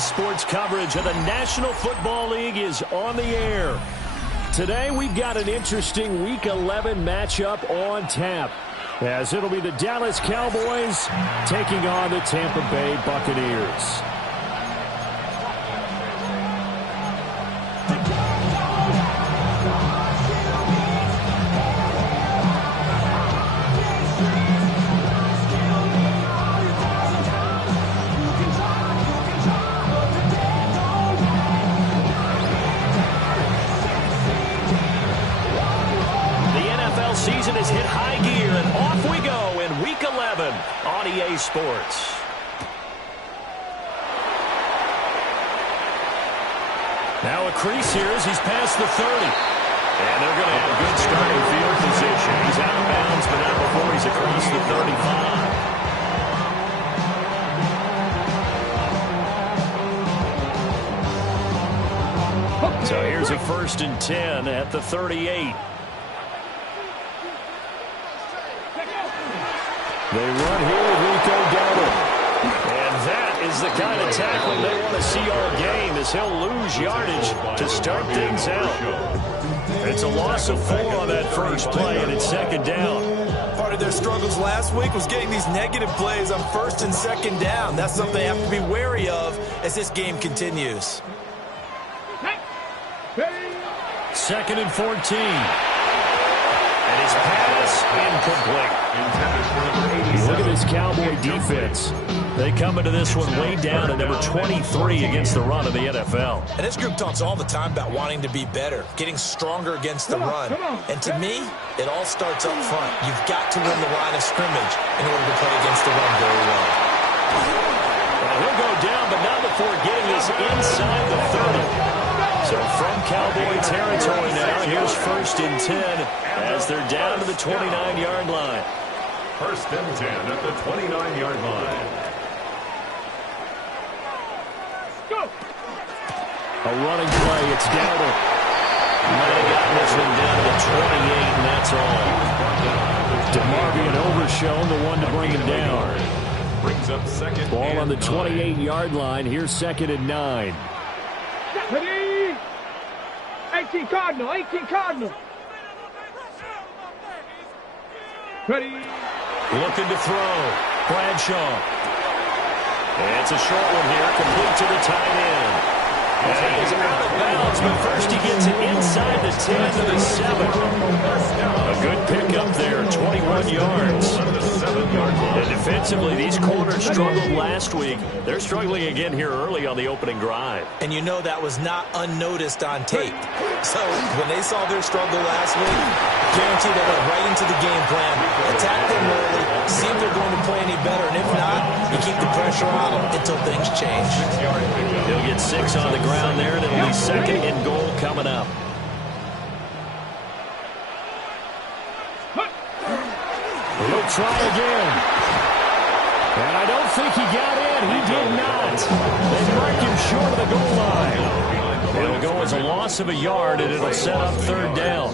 Sports coverage of the National Football League is on the air. Today we've got an interesting Week 11 matchup on tap, as it'll be the Dallas Cowboys taking on the Tampa Bay Buccaneers. Season has hit high gear, and off we go in Week 11 on EA Sports. Now a crease here as he's past the 30. And they're going to have good starting field position. He's out of bounds, but not before he's across the 35. So here's a 1st and 10 at the 38. They run here with Rico Dowdle. And that is the kind of tackling they want to see all game, as he'll lose yardage to start things out. It's a loss of 4 on that first play, and it's 2nd down. Part of their struggles last week was getting these negative plays on 1st and 2nd down. That's something they have to be wary of as this game continues. 2nd and 14. And his pass incomplete. Look at this Cowboy defense. They come into this one way down at number 23 against the run of the NFL. And this group talks all the time about wanting to be better, getting stronger against the run. And to me, it all starts up front. You've got to win the line of scrimmage in order to play against the run very well. Well, he'll go down, but not before getting this inside the 30. So from Cowboy territory now, here's 1st and 10 as they're down to the 29-yard line. 1st and 10 at the 29-yard line. Go. A running play. It's Dowdle. Might have gotten this one down to the 28, and that's all. DeMarvion Overshown, the one to bring him down. Brings up 2nd. Ball on the 28-yard line. Here's 2nd and 9. 18 Cardinal, 18 Cardinal. Ready. Looking to throw. Bradshaw. It's a short one here, complete to the tight end. And he is out of bounds, but first he gets it inside the 10 to the 7. A good pickup there, 21 yards. And defensively, these corners struggled last week. They're struggling again here early on the opening drive. And you know that was not unnoticed on tape. So when they saw their struggle last week, guaranteed they went right into the game plan. Attack them early, see if they're going to play any better. And if not, you keep the pressure on them until things change. He'll get 6 on the ground there, and it'll be 2nd and goal coming up. He'll try again. And I don't think he got in. He did not. They marked him short of the goal line. It'll go as a loss of a yard, and it'll set up 3rd down.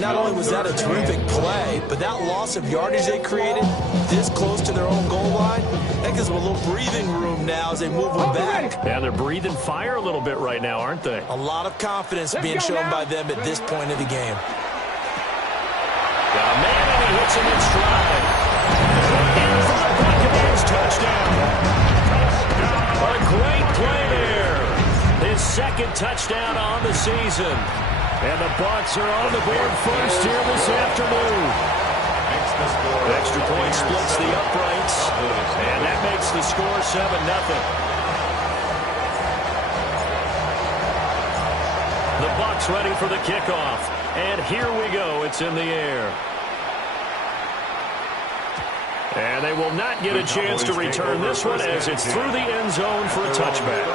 Not only was that a terrific play, but that loss of yardage they created this close to their own goal line, that gives them a little breathing room now as they move them back. Yeah, they're breathing fire a little bit right now, aren't they? A lot of confidence being shown by them at this point of the game. Got a man, and he hits him in stride. And for the Buccaneers, touchdown. A great play there. His 2nd touchdown on the season. And the Bucs are on the board first here this afternoon. Extra point splits the uprights, and that makes the score 7-0. The Bucs ready for the kickoff, and here we go. It's in the air. And they will not get a chance to return this one as it's through the end zone for a touchback.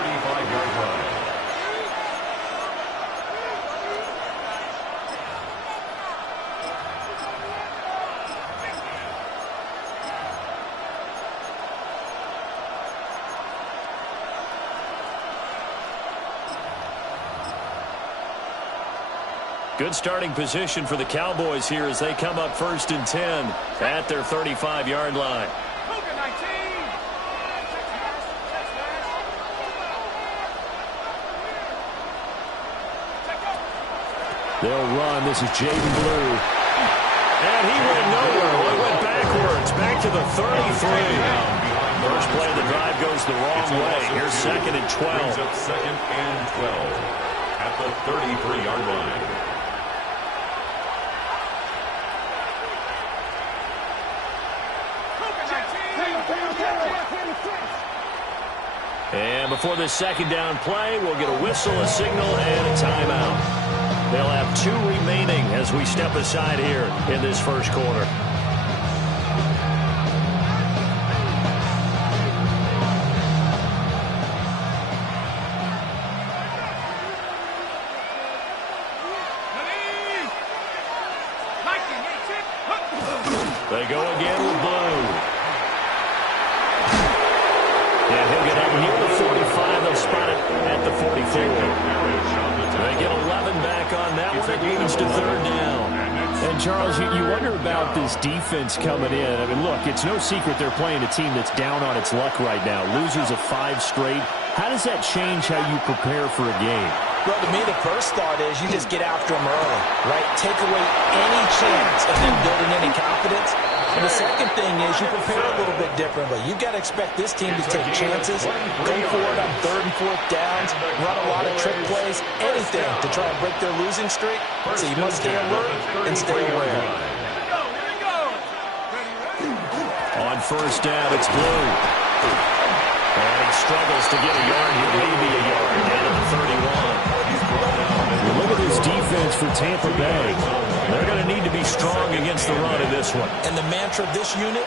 Good starting position for the Cowboys here as they come up 1st and 10 at their 35-yard line. They'll run. This is Jaden Blue. And he went nowhere. Well, he went backwards. Back to the 33. First play of the drive goes the wrong way. Here's 2nd and 12. Up 2nd and 12 at the 33-yard line. And before this 2nd down play, we'll get a whistle, a signal, and a timeout. They'll have 2 remaining as we step aside here in this first quarter. They go again with Blue. And he'll get up near the 45. They'll spot it at the 44. They get 11 back on that one. It leads to 3rd down. And, Charles, you wonder about this defense coming in. I mean, look, it's no secret they're playing a team that's down on its luck right now. Losers of 5 straight. How does that change how you prepare for a game? Well, to me, the first thought is you just get after them early, right? Take away any chance of them building any confidence. And the second thing is you prepare a little bit differently. You've got to expect this team to take chances, go for it on 3rd and 4th downs, run a lot of trick plays, anything to try and break their losing streak. So you must stay alert and stay aware. On 1st down, it's Blue. And he struggles to get a yard here, maybe a yard, down to the 31. Look at this defense for Tampa Bay. They're going to need to be strong against the run in this one. And the mantra of this unit,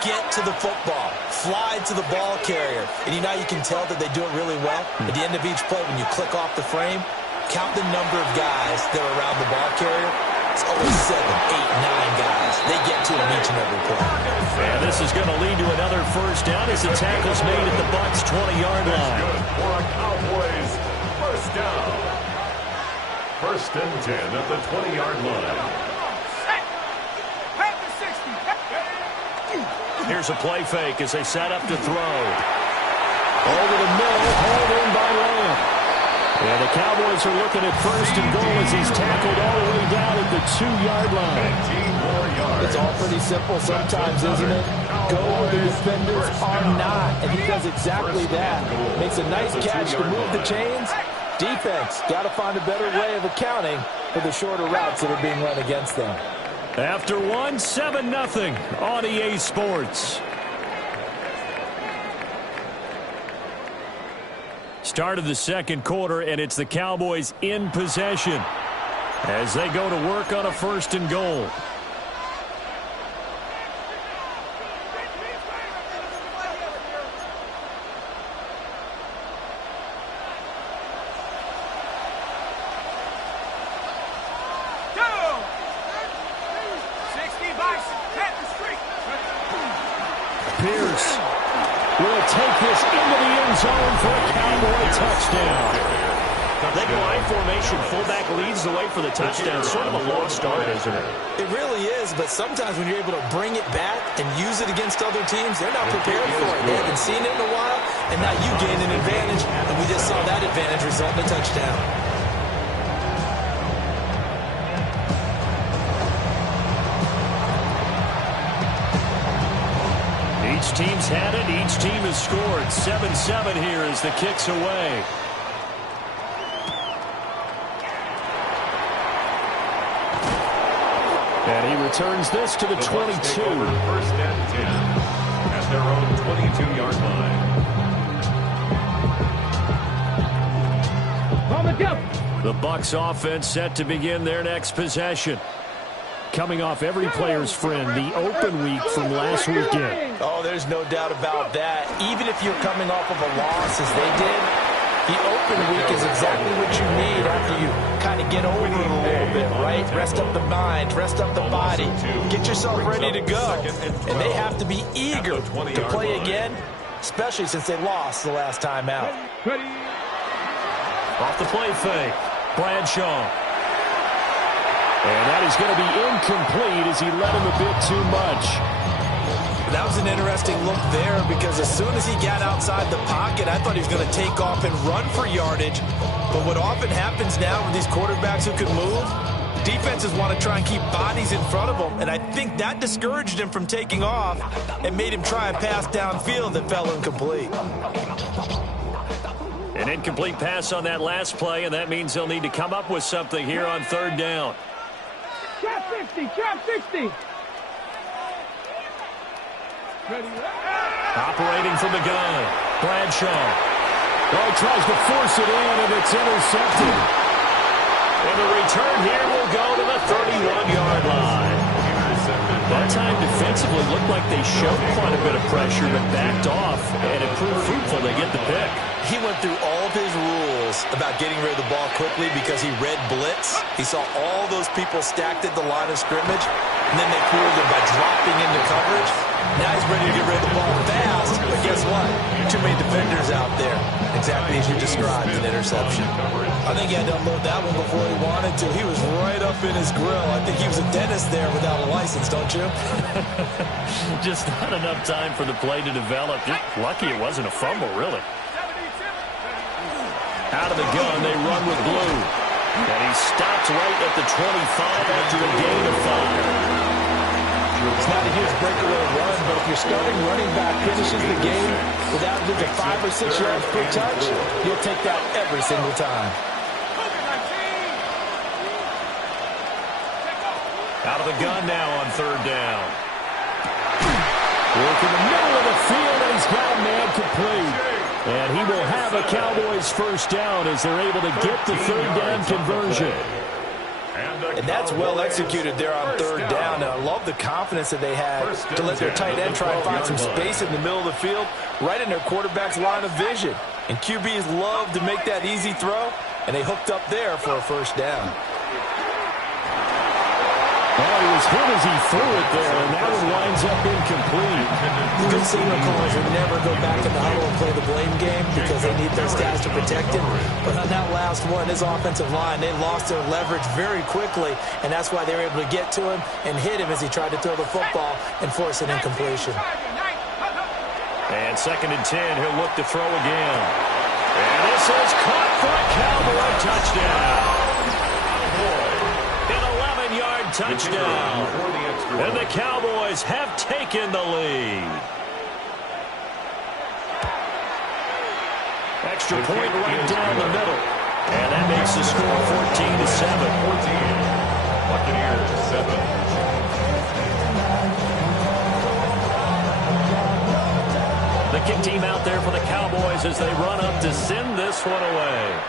get to the football. Fly to the ball carrier. And you can tell that they do it really well. At the end of each play, when you click off the frame, count the number of guys that are around the ball carrier. It's always 7, 8, 9 guys. They get to him each and every play. And this is going to lead to another 1st down as the tackle's made at the Bucs' 20-yard line. Good for a Cowboys 1st down. 1st and 10 at the 20-yard line. Here's a play fake as they set up to throw. Over the middle, hauled in by Lamb. And the Cowboys are looking at 1st and goal as he's tackled all the way down at the 2-yard line. 15 more yards. It's all pretty simple sometimes, isn't it? Go where the defenders are not, and he does exactly that. Makes a nice catch to move the chains. Defense, got to find a better way of accounting for the shorter routes that are being run against them. After 7-0 on EA Sports. Start of the 2nd quarter, and it's the Cowboys in possession as they go to work on a 1st and goal. Pierce will take this into the end zone for a Cowboy touchdown. That wide formation, fullback leads the way for the touchdown. Sort of a lost start, isn't it? It really is, but sometimes when you're able to bring it back and use it against other teams, they're not prepared for it. They haven't seen it in a while, and now you gain an advantage, and we just saw that advantage result in a touchdown. Each team's had it. Each team has scored. 7-7 here as the kick's away. And he returns this to the 22. 1st and 10 at their own 22-yard line. The Bucs offense set to begin their next possession. Coming off every player's friend, the open week from last weekend. Oh, there's no doubt about that. Even if you're coming off of a loss as they did, the open week is exactly what you need after you kind of get over it a little bit, right? Rest up the mind, rest up the body, get yourself ready to go. And they have to be eager to play again, especially since they lost the last time out. Off the play fake, Bradshaw. And that is going to be incomplete as he led him a bit too much. That was an interesting look there because as soon as he got outside the pocket, I thought he was going to take off and run for yardage. But what often happens now with these quarterbacks who can move, defenses want to try and keep bodies in front of them, and I think that discouraged him from taking off and made him try a pass downfield that fell incomplete. An incomplete pass on that last play, and that means they'll need to come up with something here on third down. Trap 60, trap 60. Operating from the gun, Bradshaw. Oh, he tries to force it in, and it's intercepted. And the return here will go to the 31-yard line. That time defensively looked like they showed quite a bit of pressure, but backed off, and it proved fruitful. They get the pick. He went through all of his rules about getting rid of the ball quickly because he read blitz. He saw all those people stacked at the line of scrimmage, and then they fooled him by dropping into coverage. Now he's ready to get rid of the ball fast, but guess what? Too many defenders out there. Exactly as you described, an interception. I think he had to unload that one before he wanted to. He was right up in his grill. I think he was a dentist there without a license, don't you? Just not enough time for the play to develop. Just lucky it wasn't a fumble, really. Out of the gun, they run with Blue. And he stops right at the 25 after a gain of 5. It's not a huge breakaway run, but if your starting running back finishes the game with average of 5 or 6 yards per touch, you'll take that every single time. Out of the gun now on third down. Work in the middle of the field, and he's got a man complete. And he will have a Cowboys first down as they're able to get the third down conversion. And that's well executed there on third down. And I love the confidence that they had to let their tight end try and find some space in the middle of the field, right in their quarterback's line of vision. And QBs love to make that easy throw, and they hooked up there for a first down. Well, he was hit as he threw it there, and that one winds up incomplete. Good signal callers would never go back in the huddle and play the blame game because they need those guys to protect him. But on that last one, his offensive line, they lost their leverage very quickly, and that's why they were able to get to him and hit him as he tried to throw the football and force an incompletion. And 2nd and 10, he'll look to throw again. And this is caught for a Cowboy touchdown. Touchdown. And the Cowboys have taken the lead. Extra point right down the middle. And that makes the score 14-7. 14, Buccaneers 7. The kick team out there for the Cowboys as they run up to send this one away.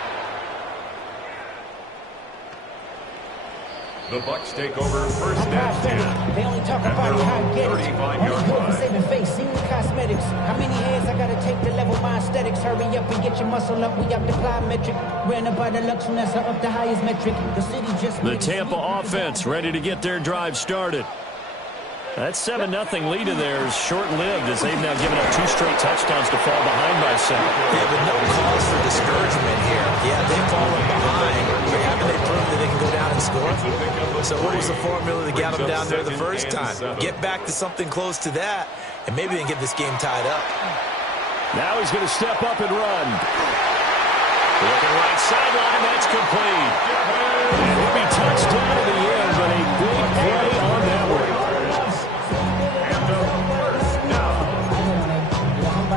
The Bucs take over first and 10. They only talk about how I get it. Only good for saving face, senior cosmetics. How many hands I gotta take to level my aesthetics? Hurry up and get your muscle up. We up the plyometric. Ran up by the Lux from that's up the highest metric. The city just the Tampa offense ready to get their drive started. That 7-0 lead of theirs short-lived as they've now given up 2 straight touchdowns to fall behind by 7. Yeah, but no cause for discouragement here. Yeah, they've fallen behind, but haven't they proved that they can go down and score? So what was the formula that got them down there the first time? Get back to something close to that, and maybe they can get this game tied up. Now he's going to step up and run. Looking right sideline, that's complete. And he'll be touched down in the end, but a big play on that one.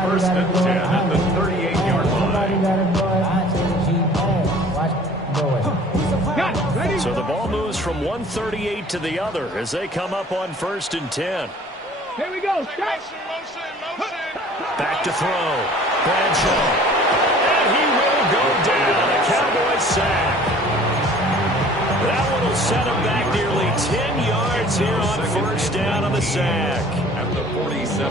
First and 10 at the 38-yard line. So the ball moves from 138 to the other as they come up on 1st and 10. Here we go. Stop. Back to throw. Bradshaw. And he will go down. A Cowboy sack. That one will set him back nearly 10 yards here on 1st down on the sack.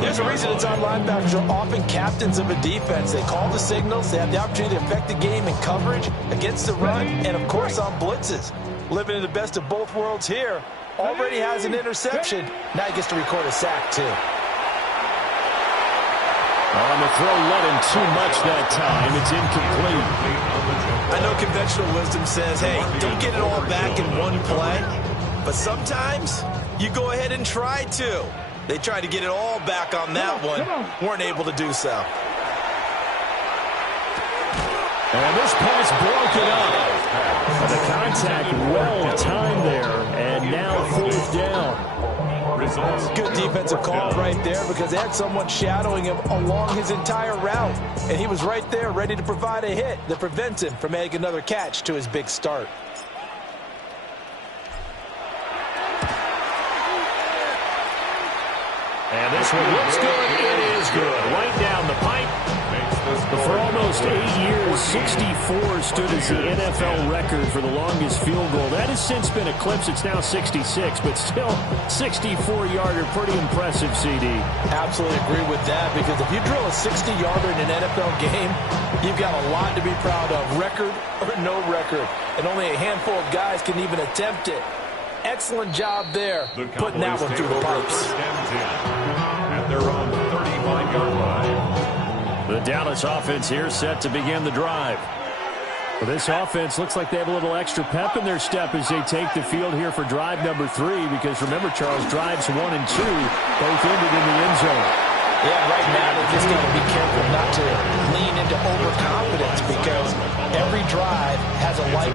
There's a reason inside linebackers are often captains of a defense. They call the signals. They have the opportunity to affect the game in coverage, against the run, and, of course, on blitzes. Living in the best of both worlds here. Already has an interception. Now he gets to record a sack, too. On the throw, let him too much that time. It's incomplete. I know conventional wisdom says, hey, don't get it all back in one play. But sometimes you go ahead and try to. They tried to get it all back on that one. Weren't able to do so. And this pass broken up. And the contact well timed there, and now 4th down. Results. Good defensive call right there because they had someone shadowing him along his entire route. And he was right there ready to provide a hit that prevents him from making another catch to his big start. And this one looks good. It is good. Right down the pipe. For almost 8 years, 64 stood as the NFL record for the longest field goal. That has since been eclipsed. It's now 66, but still 64-yarder. Pretty impressive, CD. Absolutely agree with that because if you drill a 60-yarder in an NFL game, you've got a lot to be proud of, record or no record. And only a handful of guys can even attempt it. Excellent job there, putting that one through the pipes. At their own 35-yard line. The Dallas offense here set to begin the drive. Well, this offense looks like they have a little extra pep in their step as they take the field here for drive number 3 because remember, Charles, drives 1 and 2 both ended in the end zone. Yeah, right now they just got to be careful not to lean into overconfidence because every drive has a life.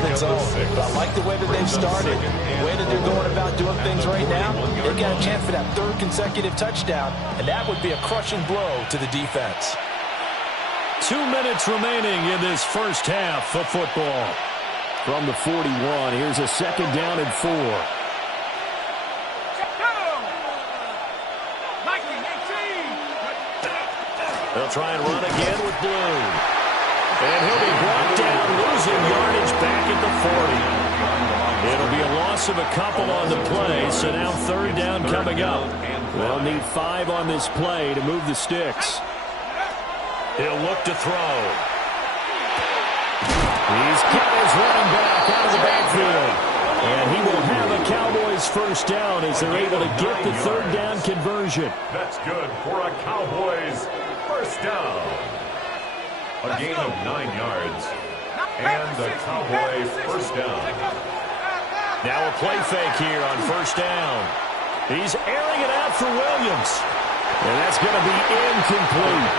But I like the way that they've started, the way that they're going about doing things right now. They've got a chance for that 3rd consecutive touchdown, and that would be a crushing blow to the defense. 2 minutes remaining in this first half of football. From the 41, here's a 2nd down and 4. They'll try and run again with Blue. And he'll be brought down, losing yardage back at the 40. It'll be a loss of a couple on the play, so now 3rd down coming up. They'll need 5 on this play to move the sticks. He'll look to throw. He's got his running back out of the backfield. And he will have a Cowboys 1st down as they're able to get the 3rd down conversion. That's good for a Cowboys 1st down. A gain of 9 yards. And the Cowboy 1st down. Now a play fake here on 1st down. He's airing it out for Williams. And that's going to be incomplete.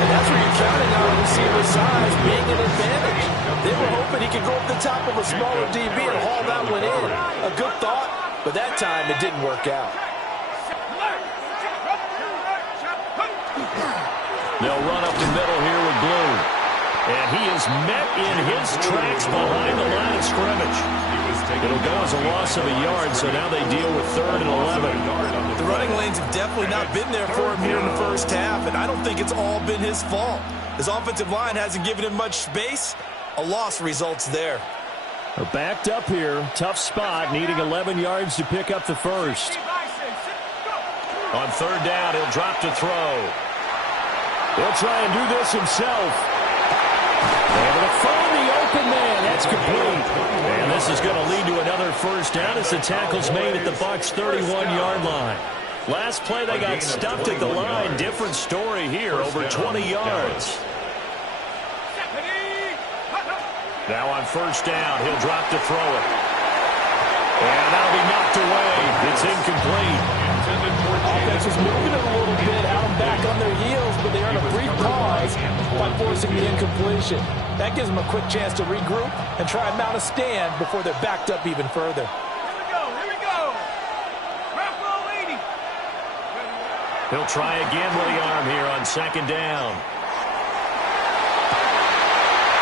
And that's where you're counting on receiver size being an advantage. They were hoping he could go up the top of a smaller DB and haul that one in. A good thought, but that time it didn't work out. They'll run up the middle here with Blue. And he is met in his tracks behind the line of scrimmage. It'll go as a loss of a yard, so now they deal with 3rd and 11. The running lanes have definitely not been there for him here in the first half, and I don't think it's all been his fault. His offensive line hasn't given him much space. A loss results there. They're backed up here. Tough spot, needing 11 yards to pick up the 1st. On 3rd down, he'll drop to throw. He'll try and do this himself. Able to find the open man. That's complete. And this is going to lead to another 1st down as the tackle's made at the Bucs' 31-yard line. Last play, they got stuffed at the line. Different story here, over 20 yards. Now on 1st down, he'll drop to throw it. And that'll be knocked away. It's incomplete. Offense was moving it a little bit, out and back on their heels, but they earn a brief pause by forcing the incompletion. That gives them a quick chance to regroup and try and mount a stand before they're backed up even further. Here we go. Raffle 80. He'll try again with the arm here on 2nd down.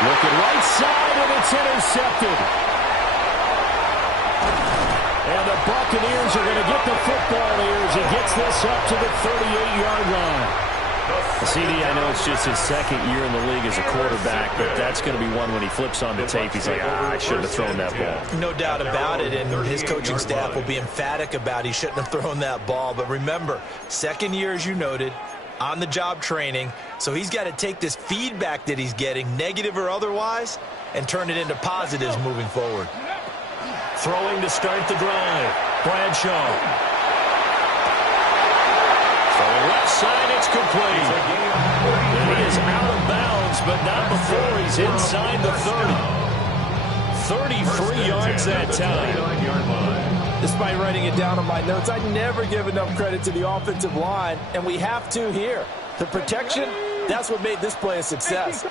Looking right side, and it's intercepted. And the Buccaneers are going to get the football here as he gets this up to the 38-yard line. CD, I know it's just his 2nd year in the league as a quarterback, but that's going to be one when he flips on the tape, he's like, I shouldn't have thrown that ball. No doubt about it, and his coaching staff will be emphatic about he shouldn't have thrown that ball. But remember, 2nd year, as you noted, on-the-job training, so he's got to take this feedback that he's getting, negative or otherwise, and turn it into positives moving forward. Throwing to start the drive. Bradshaw. From left side, it's complete. And he is out of bounds, but not before he's inside the 30. 33 yards that time. Despite writing it down on my notes, I never give enough credit to the offensive line, and we have to here. The protection, that's what made this play a success.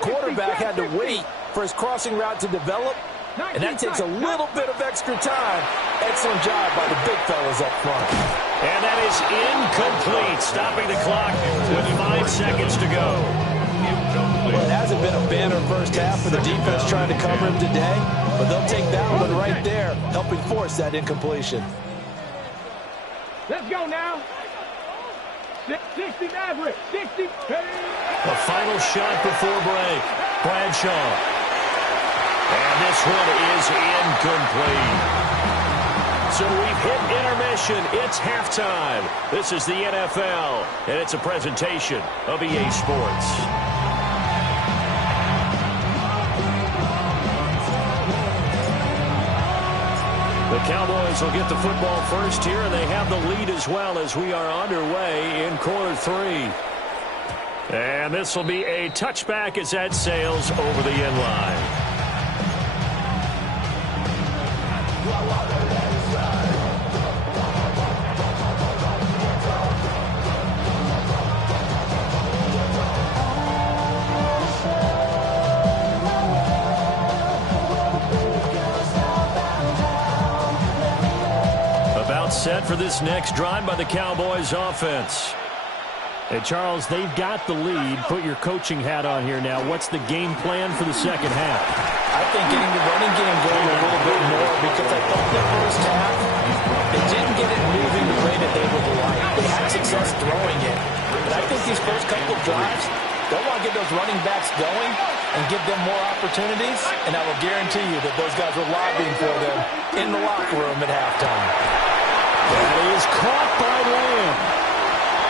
Quarterback had to wait for his crossing route to develop, and that takes a little bit of extra time. Excellent job by the big fellas up front. And that is incomplete, stopping the clock with 5 seconds to go. Well, it hasn't been a banner first half for the defense trying to cover him today, but they'll take that one right there, helping force that incompletion. Let's go now. 60 average. 60. A final shot before break. Bradshaw. And this one is incomplete. So we've hit intermission. It's halftime. This is the NFL, and it's a presentation of EA Sports. The Cowboys will get the football first here, and they have the lead as well as we are underway in quarter 3. And this will be a touchback as that sails over the end line. Set for this next drive by the Cowboys offense. Hey, Charles, they've got the lead. Put your coaching hat on here now. What's the game plan for the second half? I think getting the running game going a little bit more, because I thought the first half, they didn't get it moving the way that they would like. They had success throwing it. But I think these first couple of drives, they'll want to get those running backs going and give them more opportunities, and I will guarantee you that those guys were lobbying for them in the locker room at halftime. That is caught by Lamb.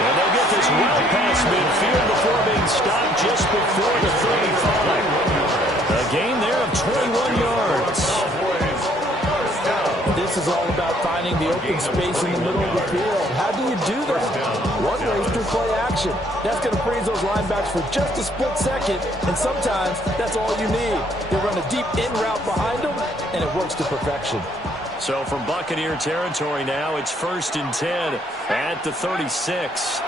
And they'll get this well past midfield before being stopped just before the 35. A gain there of 21 yards. This is all about finding the open space in the middle of the field. How do you do that? One way is through play action. That's going to freeze those linebacks for just a split second, and sometimes that's all you need. They run a deep in route behind them, and it works to perfection. So from Buccaneer territory now, it's 1st and 10 at the 36.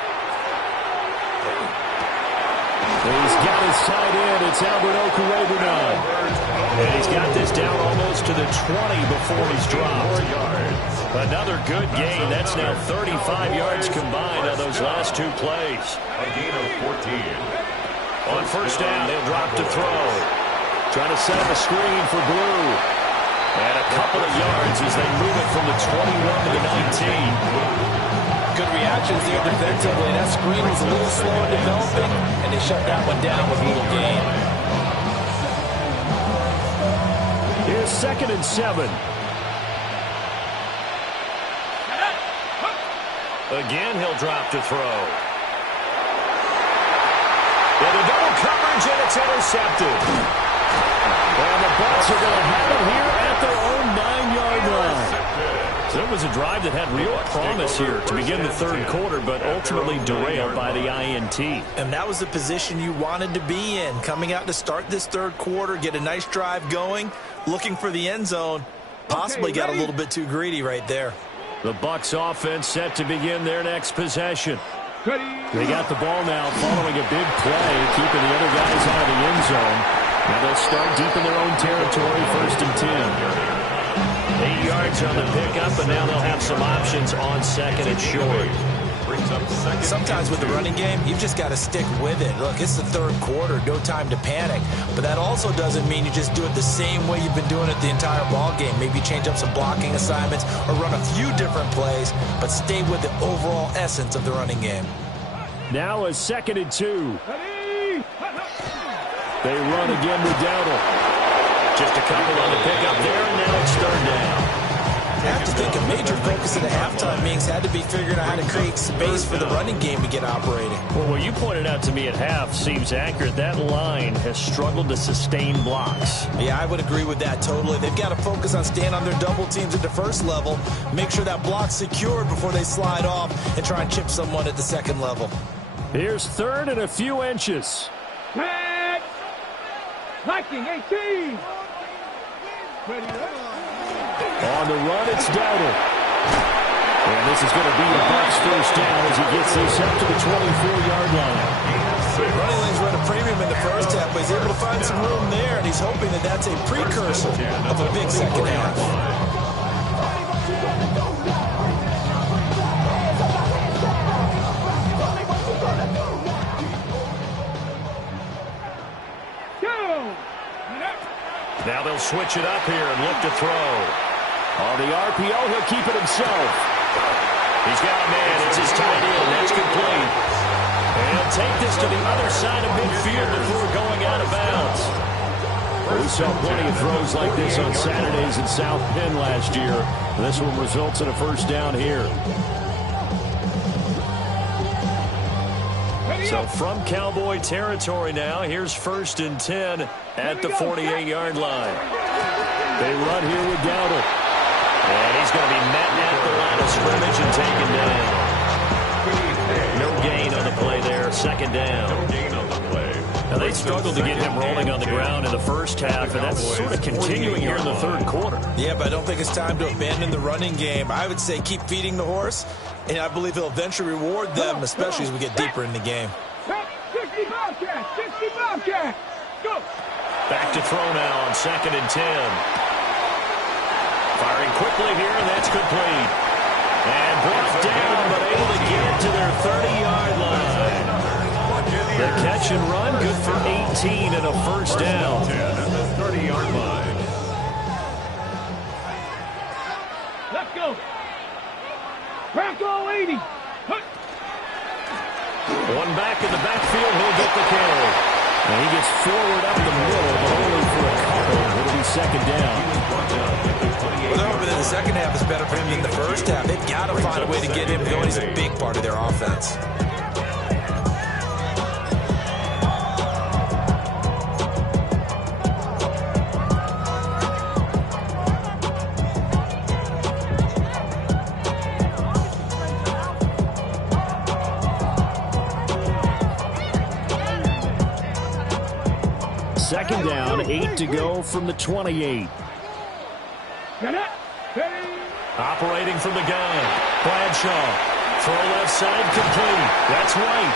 He's got his side in. It's Albert Okurebunon. And he's got this down almost to the 20 before he's dropped. Another good gain. That's now 35 yards combined on those last 2 plays. A gain of 14. On first down, he'll drop to throw. Trying to set up a screen for Blue. And a couple of yards as they move it from the 21 to the 19. Good reactions there defensively. That screen was a little slow in developing, and they shut that one down with a little gain. Here's 2nd and 7. Again, he'll drop to throw. And a double coverage, and it's intercepted. And the Bucs are going to have it here at their own 9-yard line. So it was a drive that had real promise here to begin the 3rd quarter, but ultimately derailed by the INT. And that was the position you wanted to be in, coming out to start this 3rd quarter, get a nice drive going, looking for the end zone. Possibly got a little bit too greedy right there. The Bucs offense set to begin their next possession. They got the ball now following a big play, keeping the other guys out of the end zone. Now they'll start deep in their own territory, 1st and 10. 8 yards on the pickup, and now they'll have some options on 2nd and short. Sometimes with the running game, you've just got to stick with it. Look, it's the 3rd quarter, no time to panic. But that also doesn't mean you just do it the same way you've been doing it the entire ball game. Maybe change up some blocking assignments or run a few different plays, but stay with the overall essence of the running game. Now a 2nd and 2. They run again with Dowdle. Just a couple on the pickup there, and now it's 3rd down. have to think a major focus of the halftime meetings had to be figuring out how to create space for the running game to get operating. Well, what you pointed out to me at half seems accurate. That line has struggled to sustain blocks. Yeah, I would agree with that totally. They've got to focus on staying on their double teams at the first level, make sure that block's secured before they slide off and try and chip someone at the second level. Here's third and a few inches. Pat! Hiking 18! Ready up. On the run, it's Dowdle. And this is going to be a Bucs first down as he gets this up to the 24-yard line. Running lanes were at a premium in the first half, but he's able to find some room there, and he's hoping that that's a precursor of a big second half. Now they'll switch it up here and look to throw. On the RPO, he'll keep it himself. He's got a man. It's his tight end. That's complete. And he'll take this to the other side of midfield before going out of bounds. We saw plenty of throws like this on Saturdays in South Penn last year. This one results in a first down here. So from Cowboy territory now, here's 1st and 10 at the 48-yard line. They run here with Dowdle. And he's going to be met at the line of scrimmage and taken down. No gain on the play there, 2nd down. No gain on the play. Now they struggled to get him rolling on the ground in the first half, and that's sort of continuing here in the third quarter. Yeah, but I don't think it's time to abandon the running game. I would say keep feeding the horse, and I believe he'll eventually reward them, especially as we get deeper in the game. 60 Bobcat! 60 Bobcat! Go! Back to throw now on 2nd and 10. Firing quickly here, and that's complete. And brought down, but able to get it to their 30-yard line. The catch and run, good for 18 and a first down. 10 at the 30-yard line. Let's go! Bronco 80! One back in the backfield, he'll get the carry. And he gets forward up the middle, but only for a couple. It'll be 2nd down. Well, they're hoping that the second half is better for him than the first half. They've got to find a way to get him going. He's a big part of their offense. Second down, 8 to go from the 28. Operating from the gun. Bradshaw. Throw left side complete. That's White.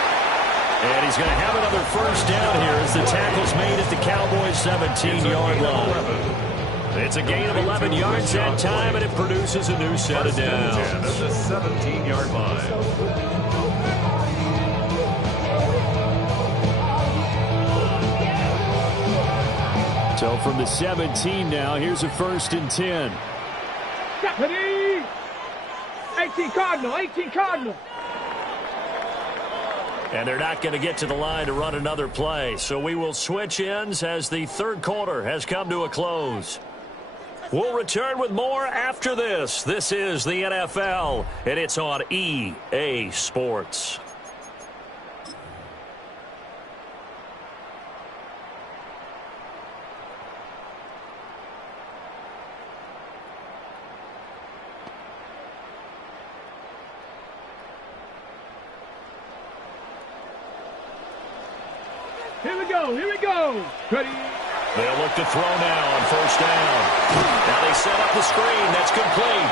And he's going to have another first down here as the tackle's made at the Cowboys' 17-yard line. It's a gain of 11 yards that time, and it produces a new set of downs. At the 17-yard line. So from the 17 now, here's a 1st and 10. 18 Cardinal, 18 Cardinal. And they're not going to get to the line to run another play. So we will switch ends as the third quarter has come to a close. We'll return with more after this. This is the NFL, and it's on EA Sports. Here we go, here we go. Ready? They'll look to throw now on first down. Now they set up the screen. That's complete.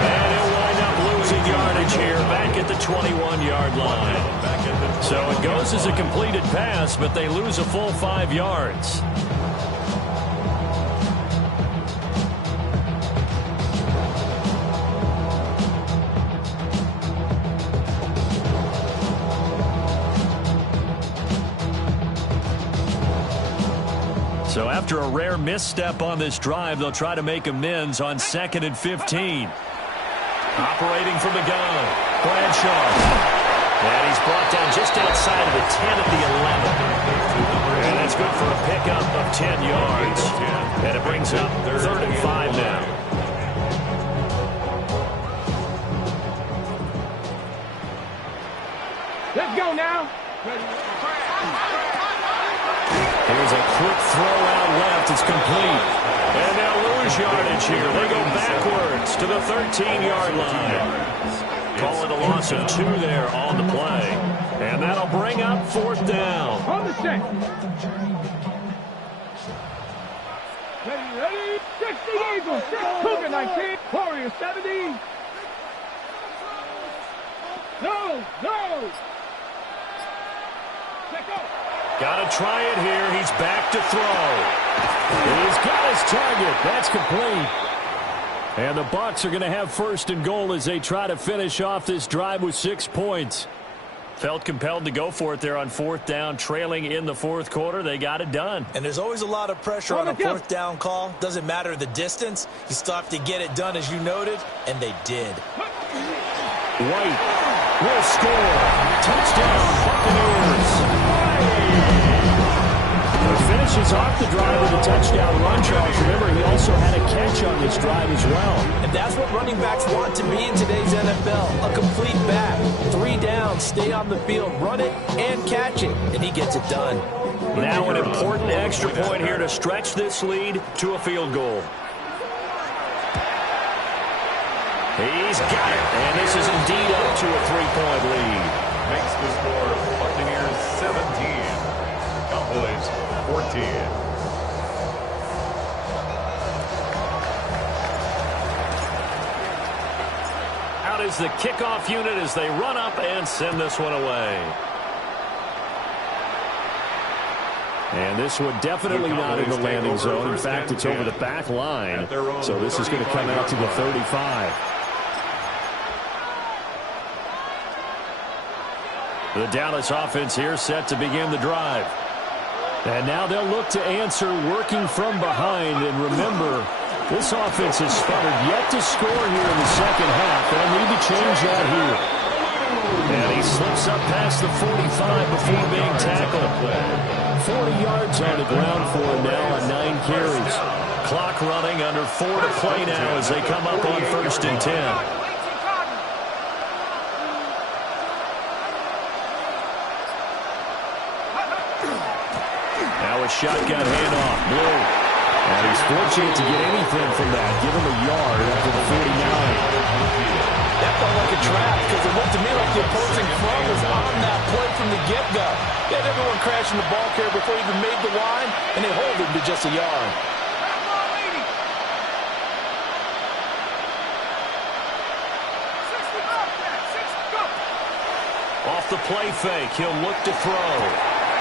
And he'll wind up losing yardage here back at the 21-yard line. So it goes as a completed pass, but they lose a full 5 yards. So after a rare misstep on this drive, they'll try to make amends on 2nd and 15. Operating from the gun, Bradshaw. And he's brought down just outside of the 10 at the 11. And that's good for a pickup of 10 yards. And it brings up 3rd and 5 now. Let's go now. Here's a quick throw out left. It's complete. And they'll lose yardage here. They go backwards to the 13-yard line. Call it a loss of 2 there on the play. And that'll bring up 4th down. On the set. Ready. 60 Eagles. 6 Cougar 19. Warrior 70. No. Let go. Got to try it here. He's back to throw. He's got his target. That's complete. And the Bucs are going to have 1st and goal as they try to finish off this drive with 6 points. Felt compelled to go for it there on 4th down, trailing in the 4th quarter. They got it done. And there's always a lot of pressure on a 4th down call. Doesn't matter the distance. You still have to get it done, as you noted, and they did. White will score. Touchdown, Buccaneers. Finishes off the drive with a touchdown run, Charles. Remember, he also had a catch on this drive as well. And that's what running backs want to be in today's NFL. A complete back. 3 downs, stay on the field, run it, and catch it. And he gets it done. Now an important extra point here to stretch this lead to a field goal. He's got it. And this is indeed up to a 3-point lead. Makes the score Buccaneers 17. Cowboys 14. Out is the kickoff unit as they run up and send this one away. And this one definitely not in the landing zone. In fact, it's over the back line. So this is going to come out to the 35. The Dallas offense here set to begin the drive. And now they'll look to answer working from behind. And remember, this offense has sputtered yet to score here in the second half. They'll need to change that here. And he slips up past the 45 before being tackled. 40 yards on the ground for him now on 9 carries. Clock running under 4 to play now as they come up on 1st and 10. Shotgun handoff, Blue. And he's fortunate to get anything from that. Give him a yard up to the 49. That felt like a trap because it looked to me like the opposing front was on that play from the get-go. They had everyone crashing the ball carrier before he even made the line, and they hold him to just a yard. Off the play fake, he'll look to throw.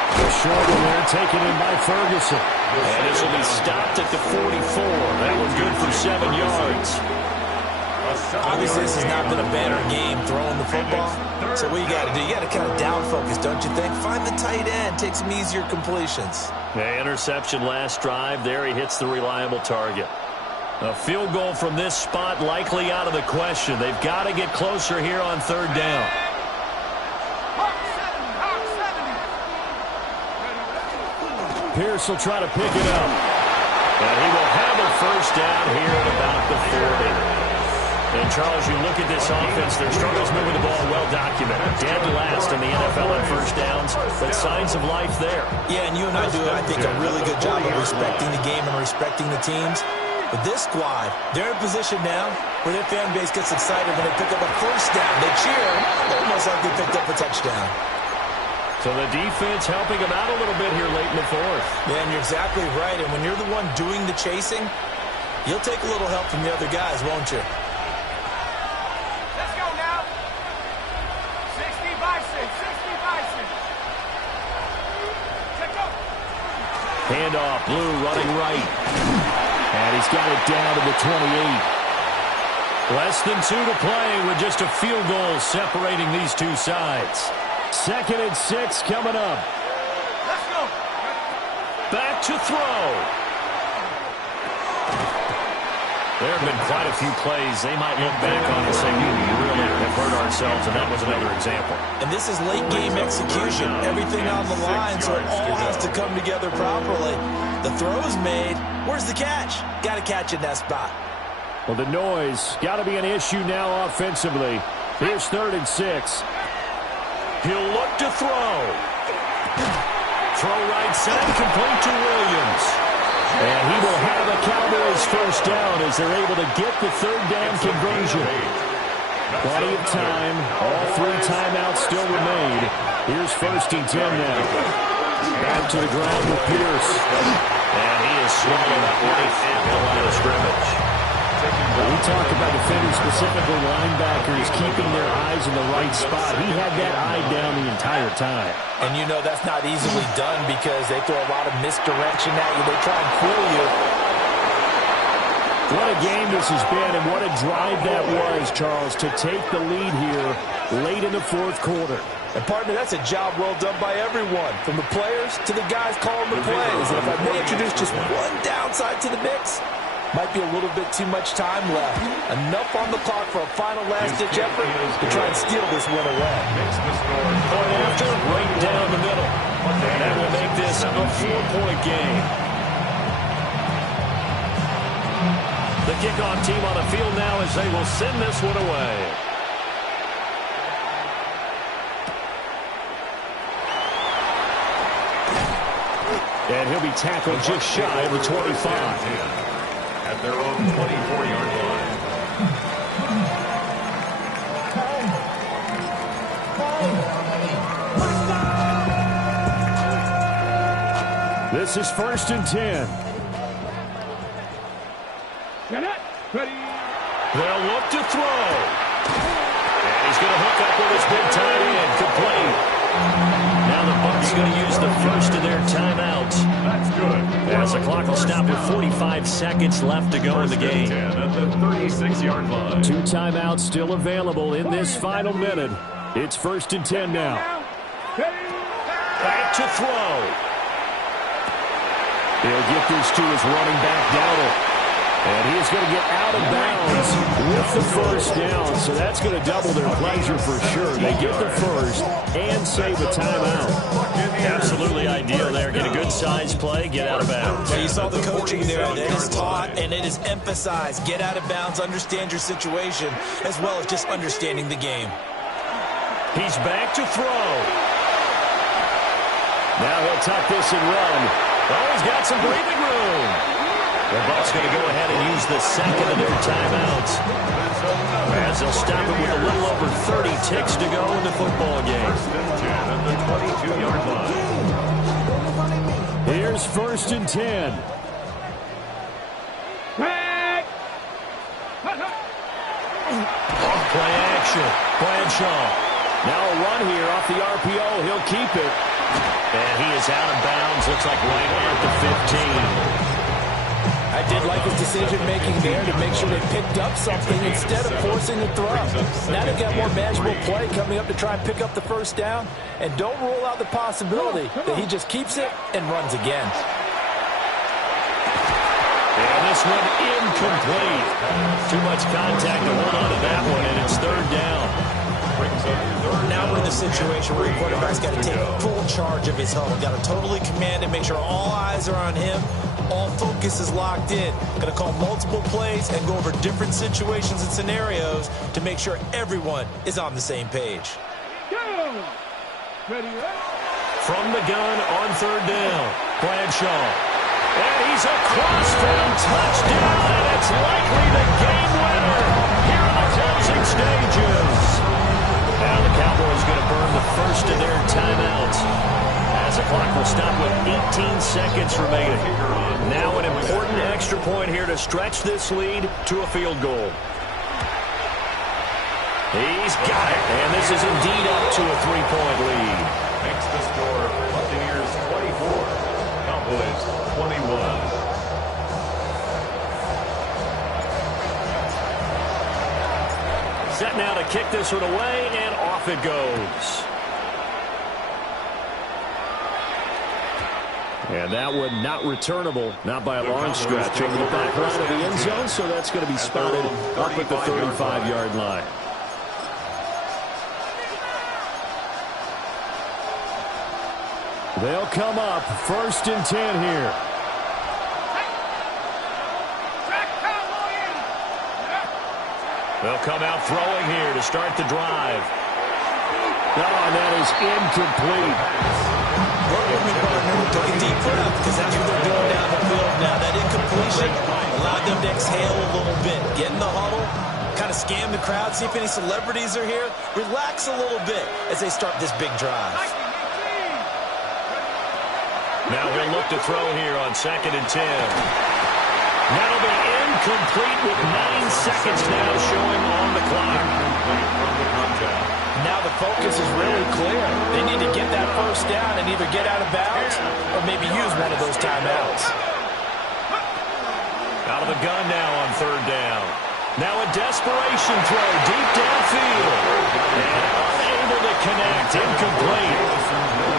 The short one there taken in by Ferguson. And this will be stopped at the 44. That was good for 7 yards. Obviously, this has not been a banner game throwing the football. So what you got to do, you got to kind of down focus, don't you think? Find the tight end, take some easier completions. The interception last drive. There he hits the reliable target. A field goal from this spot likely out of the question. They've got to get closer here on 3rd down. Pierce will try to pick it up. And he will have a 1st down here at about the 40. And, Charles, you look at this offense, their struggles moving the ball well documented. Dead last in the NFL on 1st downs, but signs of life there. Yeah, and you and I do, I think, a really good job of respecting the game and respecting the teams. But this squad, they're in a position now where their fan base gets excited when they pick up a 1st down. They cheer almost like they picked up a touchdown. So the defense helping him out a little bit here late in the 4th. Yeah, and you're exactly right. And when you're the one doing the chasing, you'll take a little help from the other guys, won't you? Let's go now. 60 Bison, 60 Bison. Let's go. Handoff, Blue running right. And he's got it down to the 28. Less than 2 to play with just a field goal separating these two sides. 2nd and 6 coming up. Let's go. Back to throw. There have been quite a few plays they might look back on and say, we really have hurt ourselves, and that was another example. And this is late game execution. Everything on the line, so it all has to come together properly. The throw's made. Where's the catch? Got to catch in that spot. Well, the noise got to be an issue now offensively. Here's 3rd and 6. He'll look to throw. Throw right side, complete to Williams. And he will have a Cowboys first down as they're able to get the third down conversion. Plenty of time. All 3 timeouts still remain. Here's 1st and 10 now. Back to the ground with Pierce. And he is swallowed up right at the line of scrimmage. We talk about defenders, specifically linebackers, keeping their eyes in the right spot. He had that eye down the entire time. And you know that's not easily done because they throw a lot of misdirection at you. They try and fool you. What a game this has been, and what a drive that was, Charles, to take the lead here late in the 4th quarter. And, partner, that's a job well done by everyone, from the players to the guys calling the plays. And if I may introduce just one downside to the mix, might be a little bit too much time left. Enough on the clock for a final last-ditch effort to try and steal this one away. Point after, right down the middle. And that will make this a 4-point game. The kickoff team on the field now as they will send this one away. And he'll be tackled just shy of the 25. At their own 24-yard line. This is 1st and 10. They'll look to throw. And he's going to hook up with his big tight end. Complete. Now the Bucs going to use the first of their timeouts. That's good. As the clock will stop with 45 seconds left to go in the game. At the 36-yard line. 2 timeouts still available in this final minute. It's 1st and 10 now. Back to throw. He'll get this to his running back, Dowdle. And he is going to get out of bounds with the first down. So that's going to double their pleasure for sure. They get the first and save a timeout. Absolutely ideal there. Get a good size play, get out of bounds. Well, you saw the coaching there. It is taught and it is emphasized. Get out of bounds, understand your situation, as well as just understanding the game. He's back to throw. Now he'll tuck this and run. Oh, he's got some breathing room. The Bucs going to go ahead and use the second of their timeouts, as they'll stop it with a little over 30 ticks to go in the football game. 1st and 10 at the 22-yard line. Here's 1st and 10. Play action. Bradshaw. Now a run here off the RPO. He'll keep it. And he is out of bounds. Looks like right at the 15. I did like his decision-making there to make sure they picked up something instead of forcing the throw. Now they've got more manageable play coming up to try and pick up the first down. And don't rule out the possibility that he just keeps it and runs again. And this one incomplete. Too much contact to hold on to that one, and it's 3rd down. Now we're in the situation where the quarterback's got to take full charge of his home. Got to totally command and make sure all eyes are on him. All focus is locked in. Going to call multiple plays and go over different situations and scenarios to make sure everyone is on the same page. From the gun on 3rd down, Bradshaw. And he's a crossfield touchdown, and it's likely the game winner here in the closing stages. Now the Cowboys going to burn the first of their timeouts, as the clock will stop with 18 seconds remaining. Now an important extra point here to stretch this lead to a field goal. He's got it, and this is indeed up to a 3-point lead. Makes the score Buccaneers 24, Cowboys 21. Set now to kick this one away, and off it goes. And that one not returnable, not by a long stretch, over the back line of the end zone, so that's going to be spotted up at the 35-yard line. They'll come up 1st and 10 here. They'll come out throwing here to start the drive. and that is incomplete. Work with me, partner. Take a deep breath, because that's what they're doing down the field now. That incompletion allowed them to exhale a little bit. Get in the huddle, kind of scan the crowd, see if any celebrities are here. Relax a little bit as they start this big drive. Now he'll look to throw here on 2nd and 10. That'll be incomplete with 9 seconds now showing on the clock. Now the focus is really clear. They need to get that first down and either get out of bounds or maybe use one of those timeouts. Out of the gun now on 3rd down. Now a desperation throw deep downfield. And unable to connect. Incomplete.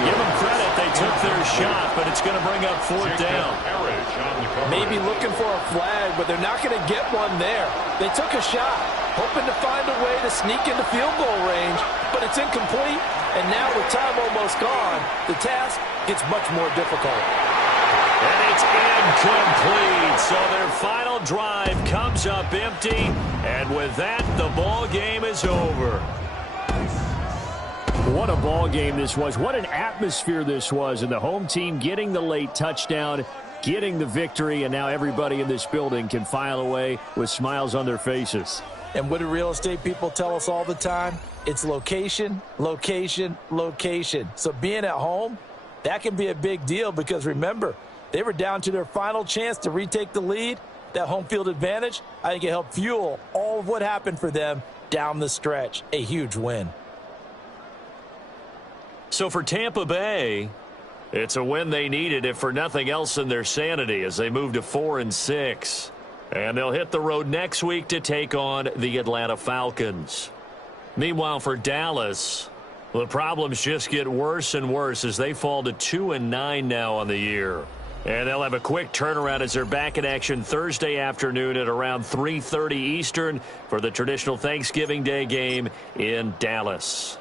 Give them credit. They took their shot, but it's going to bring up 4th down. Maybe looking for a flag, but they're not going to get one there. They took a shot, hoping to find a way to sneak into field goal range, but it's incomplete. And now with time almost gone, the task gets much more difficult. And it's incomplete. So their final drive comes up empty. And with that, the ball game is over. What a ball game this was. What an atmosphere this was. And the home team getting the late touchdown, getting the victory, and now everybody in this building can file away with smiles on their faces. And what do real estate people tell us all the time? It's location, location, location. So being at home, that can be a big deal because, remember, they were down to their final chance to retake the lead. That home field advantage, I think it helped fuel all of what happened for them down the stretch. A huge win. So for Tampa Bay, it's a win they needed, if for nothing else in their sanity, as they move to 4-6. And they'll hit the road next week to take on the Atlanta Falcons. Meanwhile, for Dallas, the problems just get worse and worse as they fall to 2-9 now on the year. And they'll have a quick turnaround as they're back in action Thursday afternoon at around 3:30 Eastern for the traditional Thanksgiving Day game in Dallas.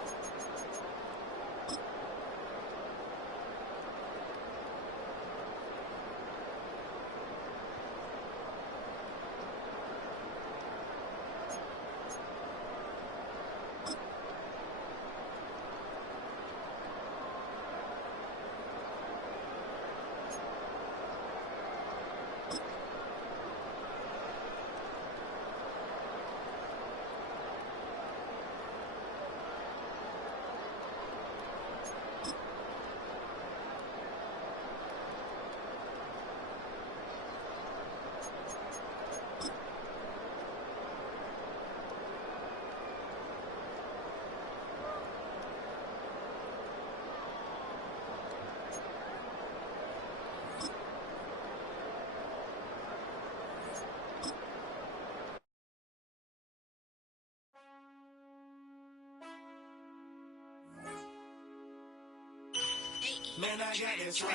Man, I got this right.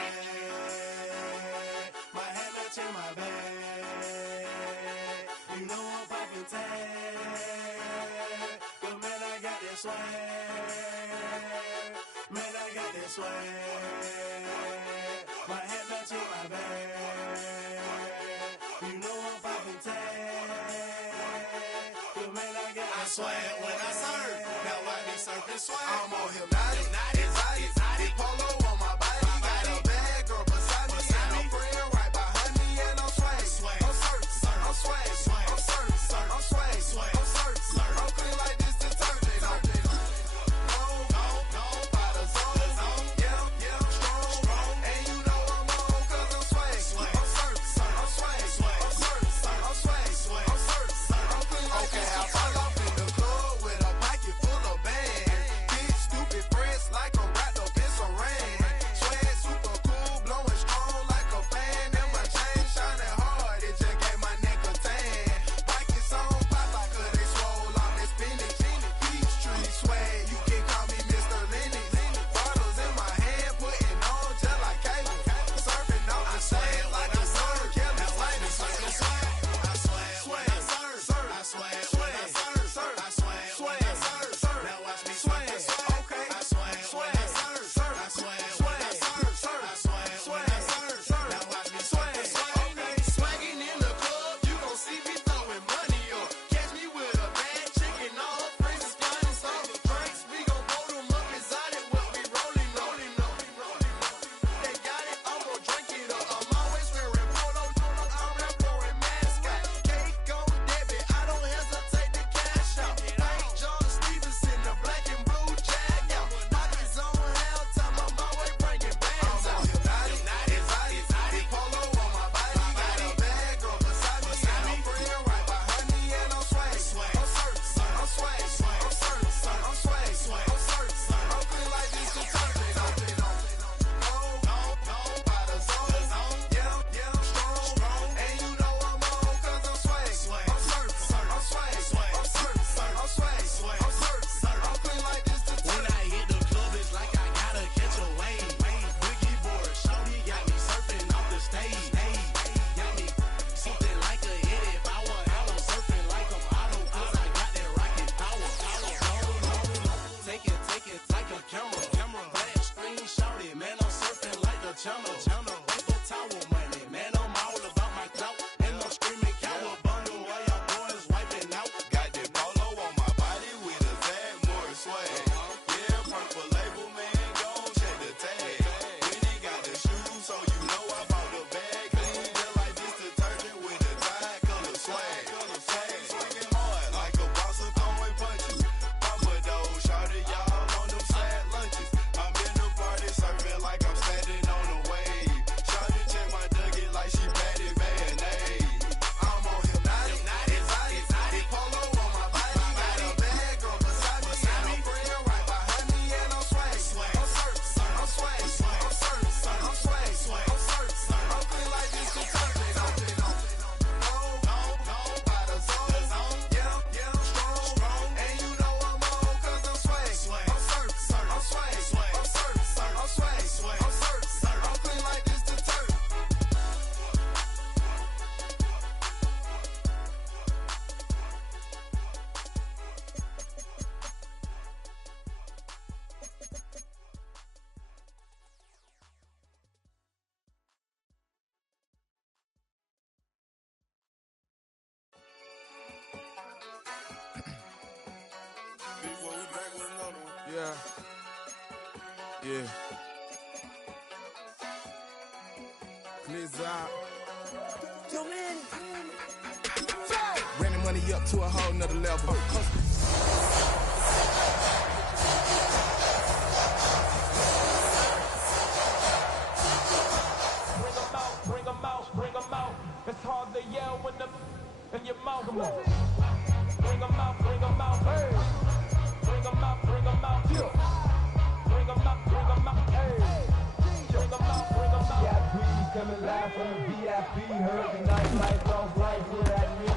My head not in my bag. You know I'm poppin' tag. But man, I got this swag. Man, I got this swag. My head not in my bag. You know I'm poppin' tag. But man, I got this swag. When I serve, now I be surfing swag. I'm on hypnotic, exotic, polo. Like Yeah. Please out. Bring the money up to a whole nother level. Bring them out. It's hard to yell when the in your mouth. Come on. Bring them out. Hey. Bring them out. Yeah. Bring them out. Hey. Bring them out. VIP coming live from the VIP. Heard the nightlife, lost life, what that mean?